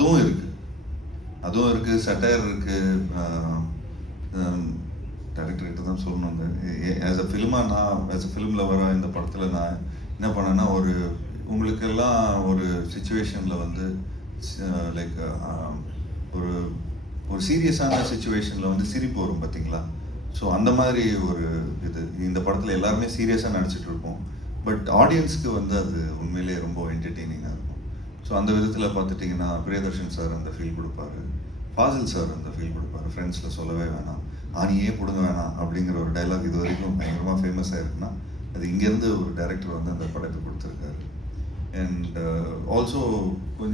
அதுவும் இருக்குது, சட்டையர் இருக்குது. டைரக்டர்கிட்ட தான் சொல்லணும். ஆஸ் அ ஃபிலிமாக நான் ஆஸ் அ ஃபிலிம் லவராக இந்த படத்தில் நான் என்ன பண்ணேன்னா, உங்களுக்கெல்லாம் ஒரு சுச்சுவேஷனில் வந்து லைக் ஒரு சீரியஸான சுச்சுவேஷனில் வந்து சிரிப்பு வரும் பார்த்தீங்களா? ஸோ அந்த மாதிரி ஒரு இந்த படத்தில் எல்லாருமே சீரியஸாக நடிச்சிட்டு இருப்போம். பட் ஆடியன்ஸ்க்கு வந்து அது உண்மையிலேயே ரொம்ப என்டர்டெய்னிங்காக இருக்கும். ஸோ அந்த விதத்தில் பார்த்துட்டிங்கன்னா பிரியதர்ஷன் சார் அந்த ஃபீல் கொடுப்பாரு, ஃபாசில் சார் அந்த ஃபீல் கொடுப்பாரு. ஃப்ரெண்ட்ஸில் சொல்லவே வேணாம், ஆணியே பிடுங்க வேணாம் அப்படிங்கிற ஒரு டைலாக் இது வரைக்கும் பயங்கரமாக ஃபேமஸ் ஆகிருக்குன்னா அது இங்கேருந்து ஒரு டைரக்டர் வந்து அந்த படத்தை கொடுத்துருக்காரு. அண்ட் ஆல்சோ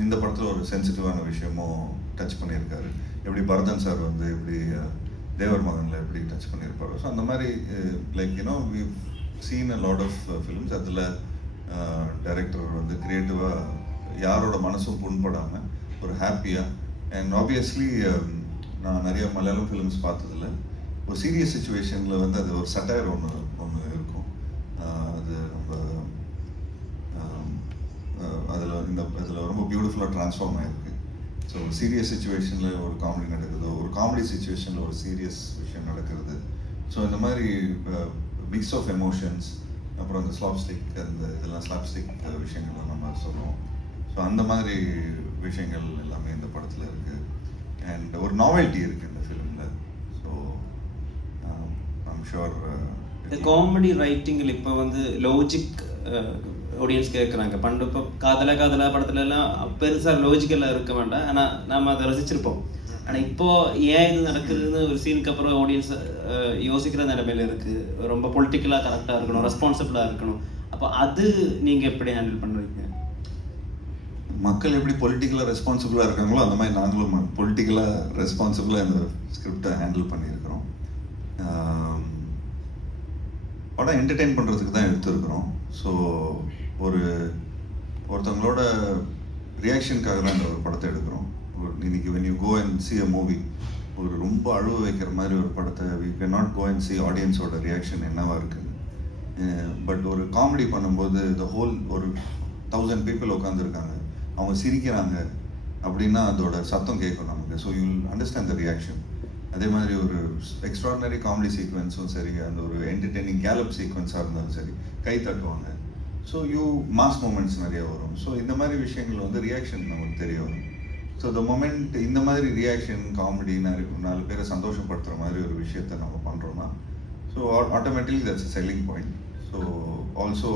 இந்த படத்தில் ஒரு சென்சிட்டிவான விஷயமும் டச் பண்ணியிருக்காரு. எப்படி பரதன் சார் வந்து எப்படி தேவர் மகனில் எப்படி டச் பண்ணியிருப்பாரோ, ஸோ அந்த மாதிரி like you know we seen a lot of films. அதில் டைரக்டர் வந்து க்ரியேட்டிவாக யாரோட மனசும் புண்படாமல் ஒரு ஹாப்பியாக அண்ட் ஆப்வியஸ்லி நான் நிறைய மலையாளம் ஃபிலிம்ஸ் பார்த்ததில்ல, ஒரு சீரியஸ் சுச்சுவேஷனில் வந்து அது ஒரு சட்டையர் ஒன்று இருக்கும். அது நம்ம அதில் ரொம்ப பியூட்டிஃபுல்லாக ட்ரான்ஸ்ஃபார்ம் ஆகிருக்கு. ஸோ சீரியஸ் சுச்சுவேஷனில் ஒரு காமெடி நடக்குது, ஒரு காமெடி சுச்சுவேஷனில் ஒரு சீரியஸ் விஷயம் நடக்கிறது. ஸோ இந்த மாதிரி மிக்ஸ் ஆஃப் எமோஷன்ஸ், அப்புறம் அந்த ஸ்லாப்ஸ்டிக் இதெல்லாம் ஸ்லாப்ஸ்டிக் விஷயங்கள் நம்ம சொல்லுவோம். ஸோ அந்த மாதிரி விஷயங்கள் எல்லாமே இந்த படத்தில் இருக்குது. அண்ட் ஒரு நாவல்ட்டி இருக்குது இந்த ஃபிலிமில். ஸோ ஐம் ஷுர் இந்த காமெடி ரைட்டிங்கில் இப்போ வந்து லாஜிக் ஆடியன்ஸ் கேட்குறாங்க. பண்டு இப்போ காதலா படத்துல எல்லாம் பெருசாக லாஜிக்கெல்லாம் இருக்க வேண்டாம், ஆனால் நாம் அதை ரசிச்சிருப்போம். ஆனால் இப்போது ஏன் இது நடக்குதுன்னு ஒரு சீனுக்கு அப்புறம் ஆடியன்ஸ் யோசிக்கிற நிலைமையில இருக்குது. ரொம்ப பொலிட்டிக்கலாக கரெக்டாக இருக்கணும், ரெஸ்பான்சிபிளாக இருக்கணும். அப்போ அது நீங்கள் எப்படி ஹேண்டில் பண்ணுவீங்க? மக்கள் எப்படி பொலிட்டிக்கலாக ரெஸ்பான்சிபிளாக இருக்காங்களோ அந்த மாதிரி நாங்களும் பொலிட்டிக்கலாக ரெஸ்பான்சிபிளாக இந்த ஸ்கிரிப்டை ஹேண்டில் பண்ணியிருக்கிறோம். படம் என்டர்டெயின் பண்ணுறதுக்கு தான் எடுத்துருக்குறோம். ஸோ ஒருத்தவங்களோட ரியாக்ஷனுக்காக தான் இந்த ஒரு படத்தை எடுக்கிறோம். இன்னைக்கு when you go and see a movie, ஒரு ரொம்ப அழுவ வைக்கிற மாதிரி ஒரு படத்தை we cannot go and see ஆடியன்ஸோட ரியாக்ஷன் என்னவாக இருக்குது. பட் ஒரு காமெடி பண்ணும்போது ஒரு 1000 people உட்காந்துருக்காங்க, அவங்க சிரிக்கிறாங்க அப்படின்னா அதோட சத்தம் கேட்கும் நமக்கு. So you will understand the reaction. அதே மாதிரி ஒரு எக்ஸ்ட்ராடினரி காமெடி சீக்வன்ஸும் சரி, அந்த ஒரு என்டர்டெய்னிங் கேலப் சீக்வன்ஸாக இருந்தாலும் சரி, கை தட்டுவாங்க. ஸோ மாஸ் மூமெண்ட்ஸ் நிறைய வரும். ஸோ இந்த மாதிரி விஷயங்கள் வந்து ரியாக்ஷன் நமக்கு தெரிய வரும். ஸோ த மொமெண்ட் இந்த மாதிரி ரியாக்ஷன் காமெடி 4 பேரை சந்தோஷப்படுத்துகிற மாதிரி ஒரு விஷயத்தை நம்ம பண்ணுறோன்னா so automatically that's a selling point. So also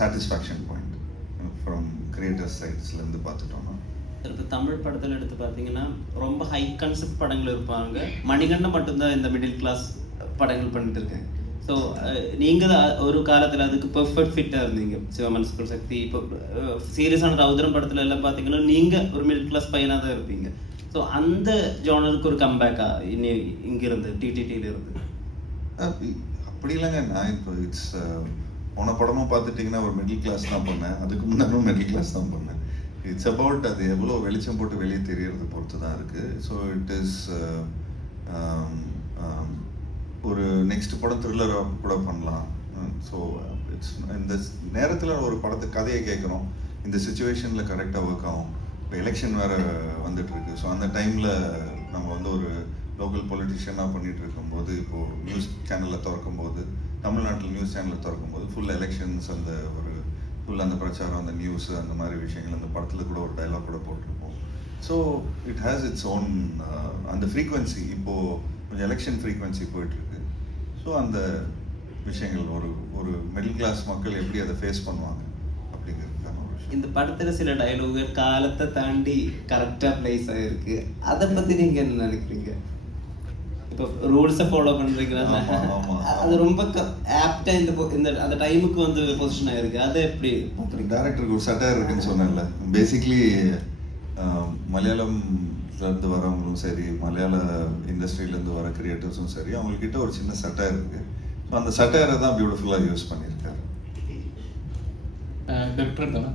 satisfaction point from creators சைட்ஸ்லேருந்து பார்த்துட்டோம்னா. இப்போ தமிழ் படத்தில் எடுத்து பார்த்தீங்கன்னா ரொம்ப ஹை கான்செப்ட் படங்கள் இருப்பாங்க. மணிகண்டன் மட்டும்தான் இந்த மிடில் கிளாஸ் படங்கள் பண்ணிட்டு இருக்கேன். ஸோ நீங்கள் ஒரு காலத்தில் அதுக்கு பெர்ஃபெக்ட் ஃபிட்டாக இருந்தீங்க. சிவமனசுக்குள் சக்தி, இப்போ சீரியஸான ரவுத்ரம் படத்தில் எல்லாம் பார்த்தீங்கன்னா நீங்கள் ஒரு மிடில் கிளாஸ் பையனாக தான் இருப்பீங்க. ஸோ அந்த ஜானருக்கு ஒரு கம்பேக்கா இங்கிருந்து டிடிடியிலிருந்து? அப்படி இல்லைங்க. நான் இப்போ போன படமும் பார்த்துட்டிங்கன்னா ஒரு மிடில் கிளாஸ் தான் பண்ணேன், அதுக்கு முன்னாடி மிடில் கிளாஸ் தான் பண்ணேன். இட்ஸ் அபவுட் அது எவ்வளோ வெளிச்சம் போட்டு வெளியே தெரியறது பொறுத்து தான் இருக்குது. ஸோ இட் இஸ் ஒரு நெக்ஸ்ட் படம் த்ரில்லராக கூட பண்ணலாம். ஸோ இட்ஸ் இந்த நேரத்தில் ஒரு கதையை கேட்குறோம், இந்த சுச்சுவேஷனில் கரெக்டாக ஒர்க் ஆகும். இப்போ எலெக்ஷன் வேறு வந்துட்டுருக்கு. ஸோ அந்த டைமில் நம்ம வந்து ஒரு லோக்கல் பொலிட்டிஷியனாக பண்ணிகிட்டு இருக்கும்போது, இப்போது நியூஸ் சேனலில் திறக்கும்போது, தமிழ்நாட்டில் நியூஸ் சேனலில் திறக்கும்போது ஃபுல் எலெக்ஷன்ஸ், அந்த அந்த பிரச்சாரம், அந்த நியூஸ், அந்த மாதிரி விஷயங்கள் அந்த படத்தில் கூட ஒரு டைலாக் கூட போட்டிருப்போம். So it has its own அந்த ஃப்ரீக்வன்சி. இப்போது கொஞ்சம் எலெக்ஷன் ஃப்ரீக்வன்சி போயிட்டுருக்கு. ஸோ அந்த விஷயங்கள் ஒரு மிடில் கிளாஸ் மக்கள் எப்படி அதை ஃபேஸ் பண்ணுவாங்க அப்படிங்கிறதுக்கான ஒரு விஷயம். இந்த படத்தில் சில டைலாகுகள் காலத்தை தாண்டி கரெக்டாக பிளேஸ் ஆகிருக்கு. அதை பற்றி நீங்கள் என்ன நினைக்கிறீங்க? இப்போ ரூல்ஸை ஃபாலோ பண்ணுறீங்களா? அது ரொம்ப ஆப்டாக இந்த அந்த டைமுக்கு வந்து பொசிஷன் ஆகிருக்கு. அதை எப்படி பார்க்குறீங்க? டேரக்டருக்கு ஒரு சட்டையர் இருக்குன்னு சொன்னேன்ல. பேசிக்லி மலையாளம்லேருந்து வரவங்களும் சரி, மலையாள இண்டஸ்ட்ரியிலேருந்து வர கிரியேட்டர்ஸும் சரி, அவங்கக்கிட்ட ஒரு சின்ன சட்டையர் இருக்குது. ஸோ அந்த சட்டையரை தான் பியூட்டிஃபுல்லாக யூஸ் பண்ணியிருக்காரு. டாக்டர் தானே